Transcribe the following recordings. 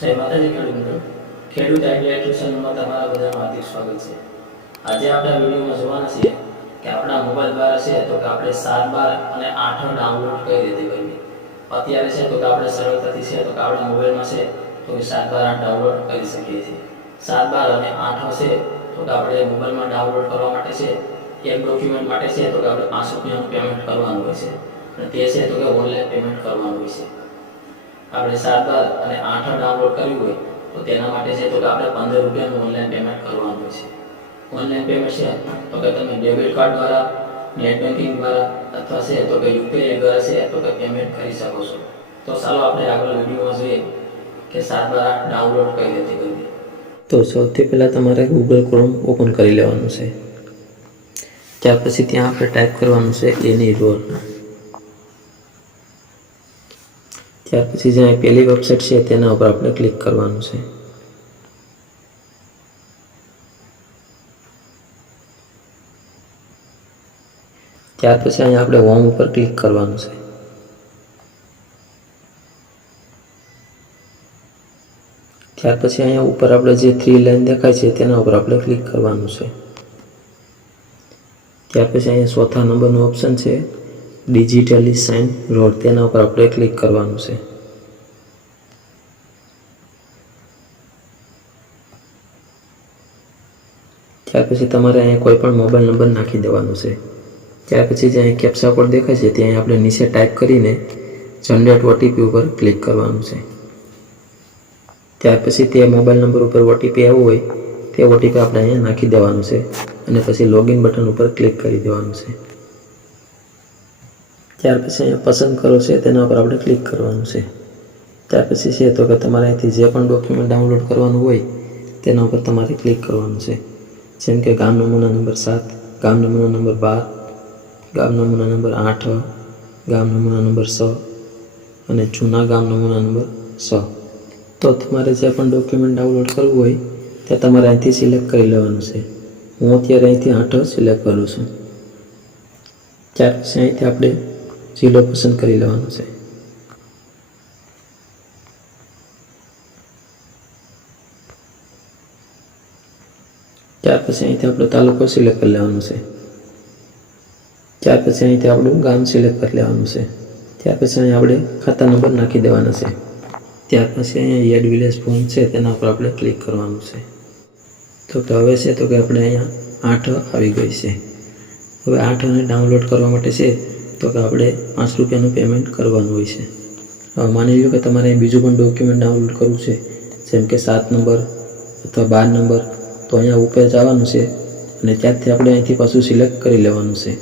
જય માતાજી ખેડૂત મિત્રો, ખેડૂત આઈડિયા ટ્યુશનમાં તમારા બધાનું હાર્દિક સ્વાગત છે। આજે આપણે વિડીયોમાં જોવાના છીએ કે આપણા મોબાઈલ દ્વારા છે તો કે આપણે 7, 12 અને 8 ડાઉનલોડ કઈ રીતે કરવી। અત્યારે છે તો કે આપણે સરળતાથી છે તો કે આપણા મોબાઈલમાં છે તો કે 7, 12, 8 ડાઉનલોડ કરી શકીએ છીએ। 7, 12 અને 8 છે તો કે આપણે મોબાઈલમાં ડાઉનલોડ કરવા માટે છે એક ડોક્યુમેન્ટ માટે છે તો કે આપણે 5 રૂપિયાનું પેમેન્ટ કરવાનું હોય છે અને તે છે તો કે ઓનલાઈન પેમેન્ટ કરવાનું હોય છે। આપણે 7, 12 અને 8 ડાઉનલોડ કરવી હોય તો તેના માટે છે તો કે આપણે 15 રૂપિયાનું ઓનલાઈન પેમેન્ટ કરવાનું હોય છે। ઓનલાઈન પેમેન્ટ છે તો કે તમે ડેબિટ કાર્ડ દ્વારા, નેટ બેન્કિંગ દ્વારા અથવા છે તો કે યુપીઆઈ દ્વારા છે તો કે પેમેન્ટ કરી શકો છો। તો ચાલો આપણે આગળ વિડીયોમાં જોઈએ કે 7, 12, 8 ડાઉનલોડ કઈ રીતે કરવી। તો સૌથી પહેલાં તમારે ગૂગલ ક્રોમ ઓપન કરી લેવાનું છે। ત્યાર પછી ત્યાં આપણે ટાઈપ કરવાનું છે એની રોલ। ત્યાર પછી જ્યાં પહેલી વેબસાઇટ છે તેના ઉપર આપણે ક્લિક કરવાનું છે। ત્યાર પછી અહીંયા આપણે હોમ ઉપર ક્લિક કરવાનું છે। ત્યાર પછી અહીંયા ઉપર આપણે જે 3 લાઈન દેખાય છે તેના ઉપર આપણે ક્લિક કરવાનું છે। ત્યાર પછી અહીંયા ચોથા નંબરનું ઓપ્શન છે ડિજિટલી સાઇન રોડ, તેના ઉપર આપણે ક્લિક કરવાનું છે। ત્યાર પછી તમારે અહીંયા કોઈ પણ મોબાઈલ નંબર નાખી દેવાનો છે। ત્યાર પછી જે અહીં કેપ્ચા કોડ દેખાય છે ત્યાં આપણે નીચે ટાઈપ કરીને જનરેટ ઓટીપી ઉપર ક્લિક કરવાનું છે। ત્યાર પછી તે મોબાઈલ નંબર ઉપર ઓટીપી આવ્યો હોય તે ઓટીપી આપણે અહીંયા નાખી દેવાનું છે અને પછી લોગિન બટન ઉપર ક્લિક કરી દેવાનું છે। ત્યાર પછી અહીંયા પસંદ કરો છે તેના ઉપર આપણે ક્લિક કરવાનું છે। ત્યાર પછી છે તો કે તમારે અહીંથી જે પણ ડોક્યુમેન્ટ ડાઉનલોડ કરવાનું હોય તેના ઉપર તમારે ક્લિક કરવાનું છે। જેમ કે ગામ નમૂના નંબર 7, ગામ નમૂના નંબર 12, ગામ નમૂના નંબર 8, ગામ નમૂના નંબર 6 અને જૂના ગામ નમૂના નંબર 6। તો તમારે જે પણ ડોક્યુમેન્ટ ડાઉનલોડ કરવું હોય તે તમારે અહીંથી સિલેક્ટ કરી લેવાનું છે। હું અત્યારે અહીંથી 8 સિલેક્ટ કરું છું। ત્યાર પછી અહીંથી આપણે જિલ્લો પસંદ કરી લેવાનો છે। ત્યાર પછી અહીંથી આપણો તાલુકો સિલેક્ટ કરી લેવાનો છે। ત્યાર પછી અહીંથી આપણું ગામ સિલેક્ટ કરી લેવાનું છે। ત્યાર પછી અહીં આપણે ખાતા નંબર નાખી દેવાના છે। ત્યાર પછી અહીંયા એડ વિલેજ ફોન છે તેના ઉપર આપણે ક્લિક કરવાનું છે। તો હવે છે તો કે આપણે અહીંયા 8 આવી ગઈ છે। હવે 8ને ડાઉનલોડ કરવા માટે છે તો કે આપણે 5 રૂપિયાનું પેમેન્ટ કરવાનું હોય છે। હવે માની લો કે તમારે બીજું પણ ડોક્યુમેન્ટ ડાઉનલોડ કરવું છે જેમ કે 7 નંબર અથવા 12 નંબર, તો અહીંયા ઉપર જવાનું છે અને ત્યારથી આપણે અહીંથી પાછું સિલેક્ટ કરી લેવાનું છે।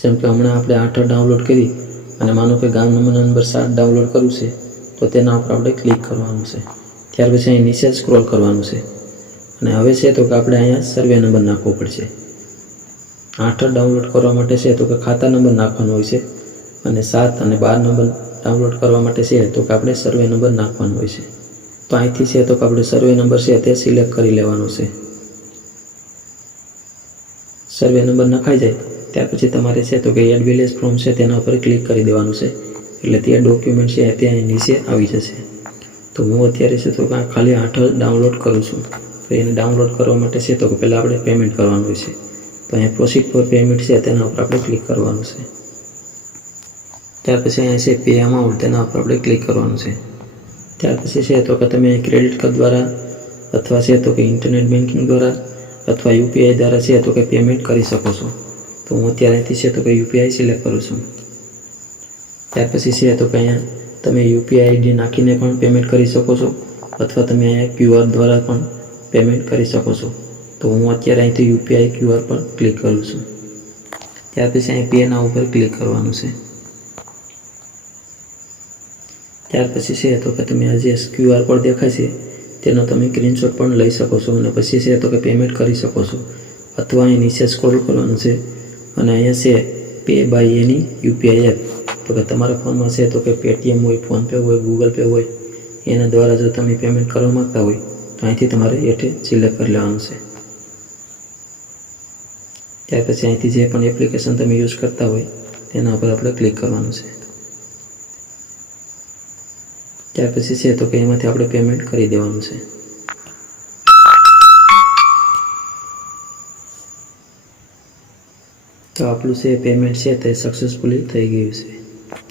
જેમ કે હમણાં આપણે 8 ડાઉનલોડ કરી અને માનો કે ગામ નંબરના નંબર 7 ડાઉનલોડ કરવું છે તો તેના ઉપર આપણે ક્લિક કરવાનું છે। ત્યાર પછી અહીં નીચે સ્ક્રોલ કરવાનું છે અને હવે છે તો કે આપણે અહીંયા સર્વે નંબર નાખવો પડશે। 8 ડાઉનલોડ કરવા માટે છે તો કે ખાતા નંબર નાખવાનો હોય છે અને 7 અને 12 નંબર ડાઉનલોડ કરવા માટે છે તો કે આપણે સર્વે નંબર નાખવાનો હોય છે। તો અહીંથી છે તો કે આપણે સર્વે નંબર છે તે સિલેક્ટ કરી લેવાનો છે। સર્વે નંબર નખાઈ જાય ત્યાર પછી તમારે છે તો કે એડ વિલેજ ફોર્મ છે તેના ઉપર ક્લિક કરી દેવાનું છે એટલે તે ડોક્યુમેન્ટ છે તે અહીં નીચે આવી જશે। તો હું અત્યારે છે તો ખાલી 8 ડાઉનલોડ કરું છું। તો એને ડાઉનલોડ કરવા માટે છે તો કે પહેલાં આપણે પેમેન્ટ કરવાનું હોય છે। તો અહીંયા પ્રોસીડ ફોર પેમેન્ટ છે તેના ઉપર આપણે ક્લિક કરવાનું છે। ત્યાર પછી અહીંયા છે પે અમાઉન્ટ, તેના ઉપર આપણે ક્લિક કરવાનું છે। ત્યાર પછી છે તો કે તમે ક્રેડિટ કાર્ડ દ્વારા અથવા છે તો કે ઇન્ટરનેટ બેન્કિંગ દ્વારા અથવા યુપીઆઈ દ્વારા છે તો કે પેમેન્ટ કરી શકો છો। તો હું અત્યારે અહીંથી છે તો કે યુપીઆઈ સિલેક્ટ કરું છું। ત્યાર પછી છે તો કે અહીંયા તમે યુપીઆઈ આઈડી નાખીને પણ પેમેન્ટ કરી શકો છો અથવા તમે અહીંયા ક્યુઆર દ્વારા પણ પેમેન્ટ કરી શકો છો। તો હું અત્યારે અહીંથી યુપીઆઈ ક્યુઆર પર ક્લિક કરું છું। ત્યાર પછી અહીં પેના ઉપર ક્લિક કરવાનું છે। ત્યાર પછી છે તો કે તમે આ જે ક્યુઆર કોડ દેખાય છે તેનો તમે સ્ક્રીનશોટ પણ લઈ શકો છો અને પછી છે તો કે પેમેન્ટ કરી શકો છો અથવા અહીં નીચે સ્ક્રોલ કરવાનું છે અને અહીંયા છે pay by any UPI app. તો કે તમારા ફોનમાં છે તો કે પેટીએમ હોય, ફોનપે હોય, ગૂગલ પે હોય, એના દ્વારા જો તમે પેમેન્ટ કરવા માગતા હોય તો અહીંથી તમારે એટે સિલેક્ટ કરી લેવાનું છે। ત્યાર પછી અહીંથી જે પણ એપ્લિકેશન તમે યુઝ કરતા હોય તેના ઉપર આપણે ક્લિક કરવાનું છે। ત્યાર પછી છે તો કે એમાંથી આપણે પેમેન્ટ કરી દેવાનું છે. તો આપણું છે પેમેન્ટ છે તે સક્સેસફુલી થઈ ગયું છે.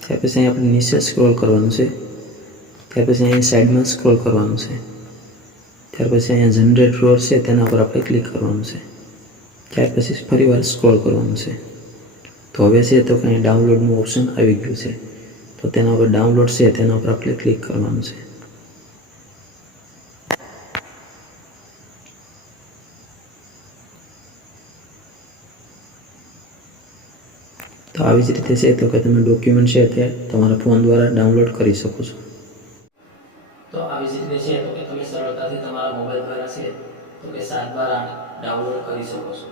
ત્યાર પછી અહીં આપણે નીચે સ્ક્રોલ કરવાનું છે. ત્યાર પછી અહીંયા સાઈડમાં સ્ક્રોલ કરવાનું છે. ત્યાર પછી અહીંયા જનરેટ રોડ છે તેના પર આપણે ક્લિક કરવાનું છે. ત્યાર પછી ફરીવાર સ્ક્રોલ કરવાનું છે. તો હવે છે તો કંઈ ડાઉનલોડનું ઓપ્શન આવી ગયું છે. તો તેના પર ડાઉનલોડ છે તેના પર આપણે ક્લિક કરવાનું છે. તો આવી જ રીતે છે તો કે તમે ડોક્યુમેન્ટ છે તે તમારા ફોન દ્વારા ડાઉનલોડ કરી શકો છો. તો આવી જ રીતે છે તો કે તમે સરળતાથી તમારા મોબાઈલ દ્વારા છે તો કે 7/8 ડાઉનલોડ કરી શકો છો.